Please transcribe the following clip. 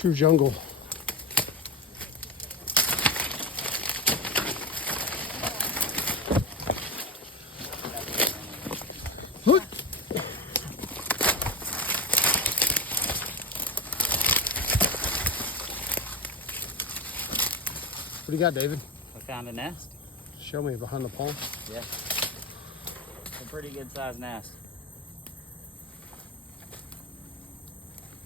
True jungle. Look. What do you got, David? I found a nest. Show me behind the palm. Yeah. A pretty good sized nest.